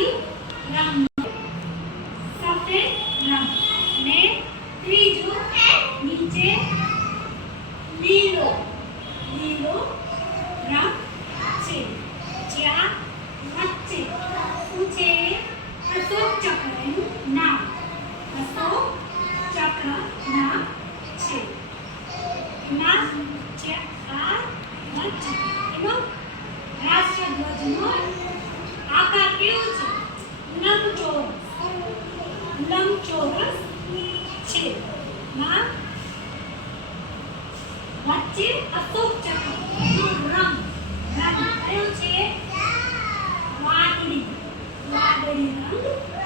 ગુલાબી રંગ, સફેદ રંગ ને ત્રીજું નીચે લીલો રંગ છે. જ્યાં વચ્ચે શું છે? અશોક ચક્રનું નામ, અશોક ચક્ર નામ છે. એમાં જે આ વચ્ચે એનો રાષ્ટ્રધ્વજનો આકાર કેવો છે? લંબચોરસ છે. માં વચ્ચે અશોક ચક્રનો રંગ કયો છે? વાદળી રંગ